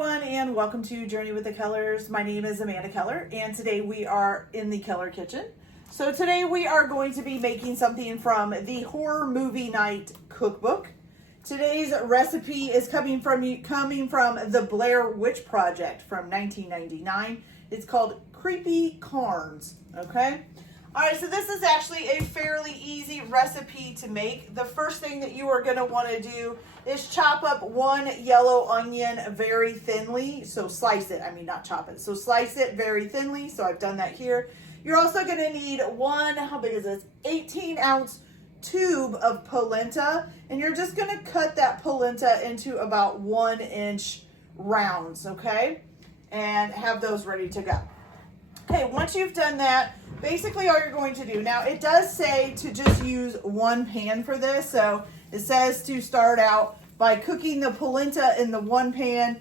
everyone, and welcome to Journey with the Kellers. My name is Amanda Keller, and today we are in the Keller kitchen. So today we are going to be making something from the Horror Movie Night cookbook. Today's recipe is coming from the Blair Witch Project from 1999. It's called Creepy Cairns, okay? All right, so this is actually a fairly easy recipe to make. The first thing that you are going to want to do is chop up one yellow onion very thinly. So slice it, not chop it. So slice it very thinly. So I've done that here. You're also going to need how big is this? 18-ounce tube of polenta. And you're just going to cut that polenta into about 1-inch rounds, okay? And have those ready to go. Okay, once you've done that, basically all you're going to do, now it does say to just use one pan for this, so it says to start out by cooking the polenta in the one pan,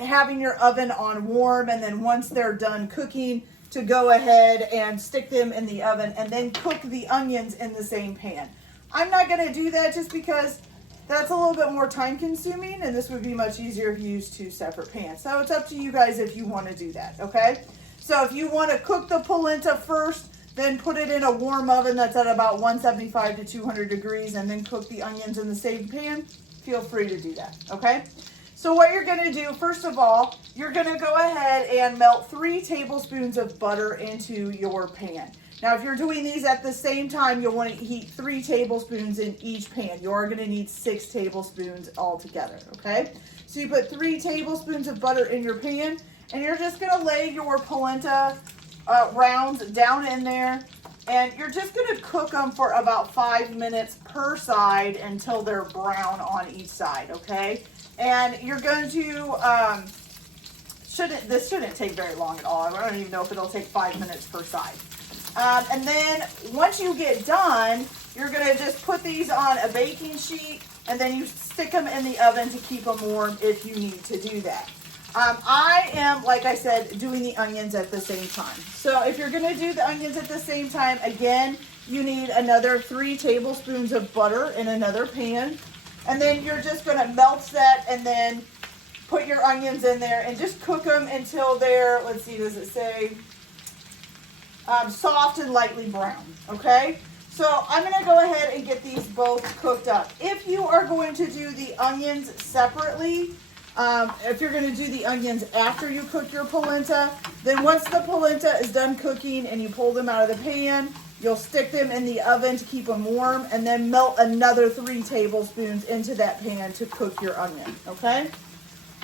having your oven on warm, and then once they're done cooking, to go ahead and stick them in the oven and then cook the onions in the same pan. I'm not going to do that just because that's a little bit more time consuming, and this would be much easier if you use two separate pans. So it's up to you guys if you want to do that, okay? So if you want to cook the polenta first, then put it in a warm oven that's at about 175 to 200 degrees, and then cook the onions in the same pan, feel free to do that, okay? So what you're going to do, first of all, you're going to go ahead and melt 3 tablespoons of butter into your pan. Now, if you're doing these at the same time, you'll want to heat 3 tablespoons in each pan. You are going to need 6 tablespoons altogether, okay? So you put 3 tablespoons of butter in your pan, and you're just going to lay your polenta rounds down in there, and you're just going to cook them for about 5 minutes per side until they're brown on each side, okay? And you're going to, this shouldn't take very long at all. I don't even know if it'll take 5 minutes per side. And then once you get done, you're going to just put these on a baking sheet, and then you stick them in the oven to keep them warm if you need to do that. I am, like I said, doing the onions at the same time. So if you're going to do the onions at the same time, again, you need another 3 tablespoons of butter in another pan. And then you're just going to melt that and then put your onions in there and just cook them until they're, let's see, does it say, soft and lightly brown, okay? So I'm going to go ahead and get these both cooked up. If you are going to do the onions separately, if you're going to do the onions after you cook your polenta, then once the polenta is done cooking and you pull them out of the pan, you'll stick them in the oven to keep them warm, and then melt another 3 tablespoons into that pan to cook your onion, okay?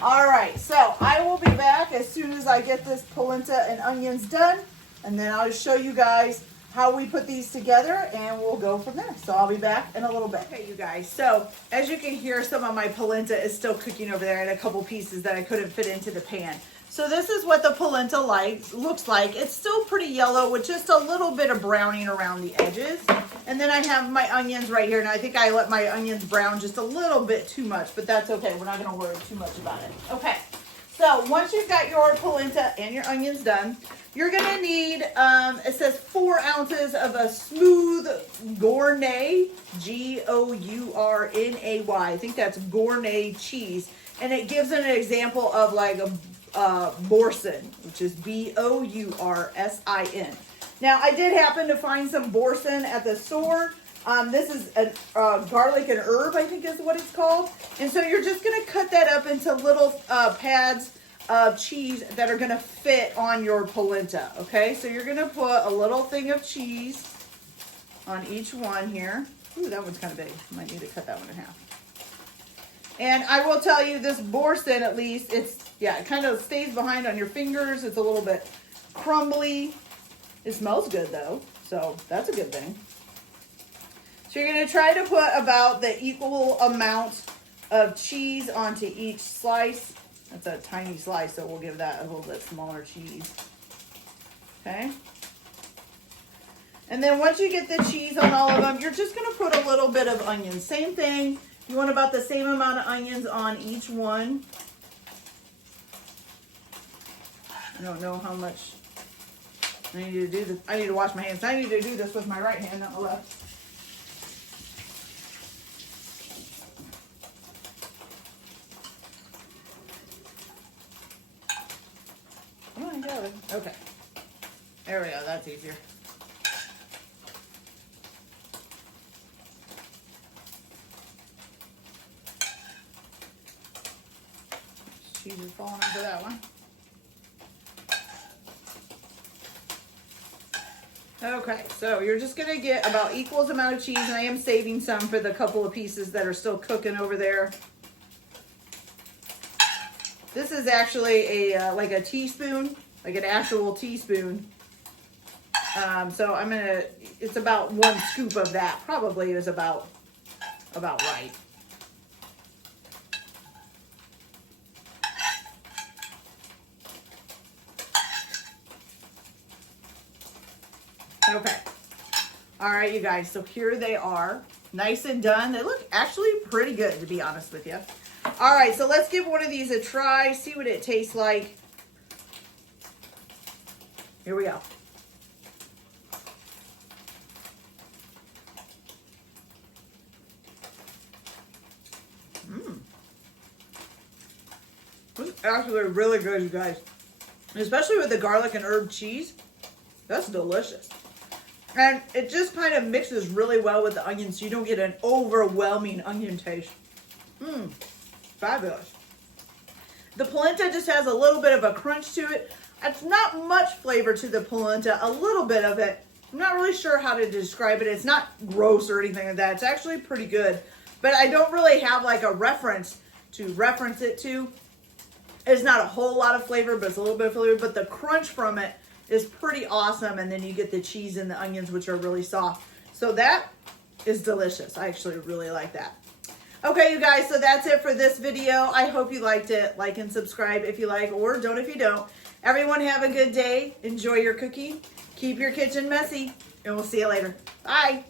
All right, so I will be back as soon as I get this polenta and onions done, and then I'll show you guys how we put these together, and we'll go from there. So I'll be back in a little bit. Okay, you guys, so as you can hear, some of my polenta is still cooking over there. I had a couple pieces that I couldn't fit into the pan. So this is what the polenta looks like. It's still pretty yellow with just a little bit of browning around the edges. And then I have my onions right here, and I think I let my onions brown just a little bit too much, but that's okay. We're not gonna worry too much about it. Okay, so once you've got your polenta and your onions done, you're going to need, it says 4 ounces of a smooth Gournay, Gournay. I think that's Gournay cheese. And it gives an example of like a boursin, which is Boursin. Now, I did happen to find some boursin at the store. This is a garlic and herb, I think is what it's called. And so you're just going to cut that up into little pads of cheese that are going to fit on your polenta, okay? So you're going to put a little thing of cheese on each one here. Ooh, that one's kind of big. Might need to cut that one in half. And I will tell you, this boursin, at least, it kind of stays behind on your fingers. It's a little bit crumbly. It smells good, though, so that's a good thing. So you're going to try to put about the equal amount of cheese onto each slice. That's a tiny slice, so we'll give that a little bit smaller cheese. Okay. And then once you get the cheese on all of them, you're just going to put a little bit of onion. Same thing. You want about the same amount of onions on each one. I don't know how much I need to do this. I need to wash my hands. I need to do this with my right hand, not my left. my God. Okay. There we go. That's easier. Cheese is falling into that one. Okay, so you're just gonna get about equal amount of cheese, and I am saving some for the couple of pieces that are still cooking over there. This is actually a like a teaspoon, like an actual teaspoon. So I'm gonna, it's about 1 scoop of that, probably is about right. Okay. All right, you guys. So here they are, nice and done. They look actually pretty good, to be honest with you. All right, so let's give one of these a try, see what it tastes like. Here we go. This is actually really good, you guys. Especially with the garlic and herb cheese. That's delicious. And it just kind of mixes really well with the onion, so you don't get an overwhelming onion taste. Fabulous. The polenta just has a little bit of a crunch to it. It's not much flavor to the polenta, a little bit of it. I'm not really sure how to describe it. It's not gross or anything like that. It's actually pretty good. But I don't really have like a reference to reference it to. It's not a whole lot of flavor, but it's a little bit of flavor. But the crunch from it is pretty awesome, and then you get the cheese and the onions, which are really soft. So that is delicious. I actually really like that. Okay, you guys, so that's it for this video. I hope you liked it. Like and subscribe if you like, or don't if you don't. Everyone have a good day. Enjoy your cooking. Keep your kitchen messy, and we'll see you later. Bye.